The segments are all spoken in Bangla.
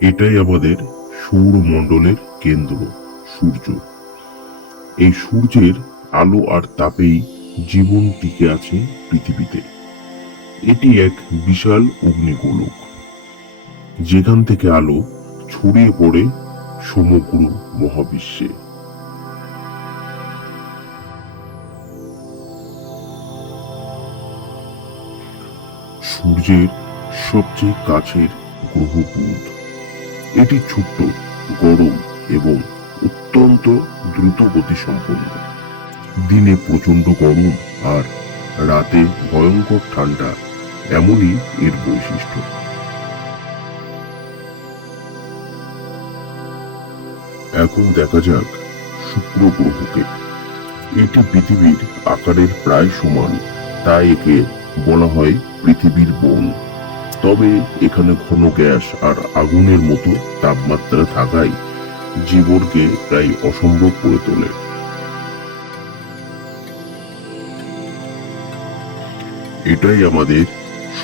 এটাই আমাদের সৌরমণ্ডলের কেন্দ্র, সূর্য। এই সূর্যের আলো আর তাপেই জীবন টিকে আছে পৃথিবীতে। এটি এক বিশাল অগ্নিগোলক। যেখান থেকে আলো ছড়িয়ে পড়ে সমগ্র মহাবিশ্বে। সূর্যের সবচেয়ে কাছের গ্রহ এটি ছোট্ট, গরম এবং অত্যন্ত দ্রুত গতি সম্পন্ন দিনে প্রচণ্ড গরম আর রাতে ভয়ঙ্কর ঠান্ডা, এমনই এর বৈশিষ্ট্য। এখন দেখা যাক শুক্র গ্রহকে। এটি পৃথিবীর আকারের প্রায় সমান তাই একে বলা হয় পৃথিবীর বোন। তবে এখানে ঘন গ্যাস আর আগুনের মতো তাপমাত্রা থাকায় জীবনকে প্রায় অসম্ভব করে তোলে। এটাই আমাদের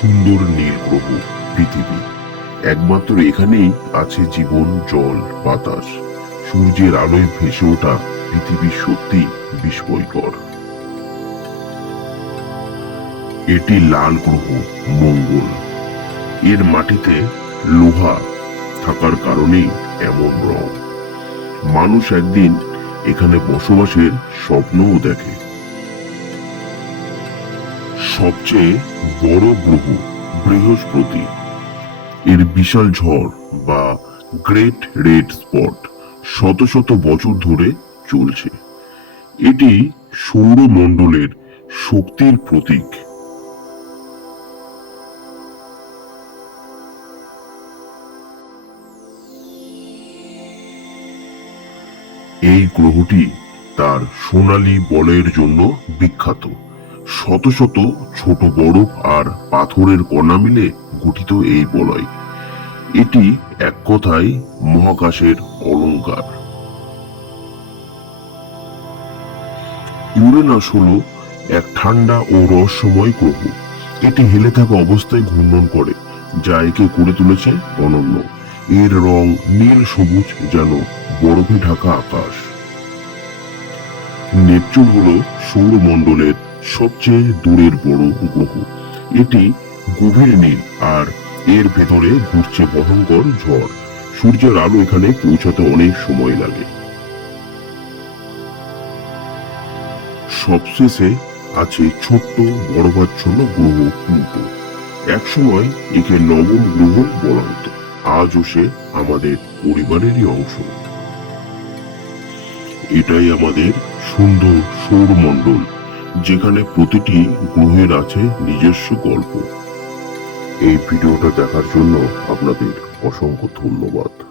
সুন্দর নীল গ্রহ পৃথিবী। একমাত্র এখানেই আছে জীবন, জল, বাতাস। সূর্যের আলোয় ভেসে ওঠা পৃথিবী সত্যি বিস্ময়কর। এটি লাল গ্রহ মঙ্গল। এর মাটিতে লোহা থাকার কারণেই এমন রং। মানুষ একদিন এখানে বসবাসের স্বপ্নও দেখে। সবচেয়ে বড় গ্রহ বৃহস্পতি। এর বিশাল ঝড় বা গ্রেট রেড স্পট শত শত বছর ধরে চলছে। এটি সৌরমণ্ডলের শক্তির প্রতীক। এই গ্রহটি তার সোনালী বলয়ের জন্য বিখ্যাত। শত শত ছোট বরফ আর পাথরের কণা মিলে গঠিত এই বলয়। এটি এক কথায় মহাকাশের অলংকার ইউরেনাস হলো এক ঠান্ডা ও রহস্যময় গ্রহ। এটি হেলে থাকা অবস্থায় ঘূর্ণন করে, যা একে করে তুলেছে অনন্য। এর রং নীল সবুজ যেন বরফে ঢাকা আকাশ। নেপচুন হলো সৌরমণ্ডলের সবচেয়ে দূরের বড় গ্রহ এটি গভীর নীল আর এর ভেতরে ঘুরছে ভয়ঙ্কর ঝড়। সূর্যের আলো এখানে পৌঁছাতে অনেক সময় লাগে। সবশেষে আছে ছোট্ট বরফাচ্ছন্ন গ্রহ প্লুটো একসময় একে নবম গ্রহ বলা হতো। আজও সে আমাদের পরিবারেরই অংশ। এটাই আমাদের সুন্দর সৌরমণ্ডল, যেখানে প্রতিটি গ্রহের আছে নিজস্ব গল্প। এই ভিডিওটা দেখার জন্য আপনাদের অসংখ্য ধন্যবাদ।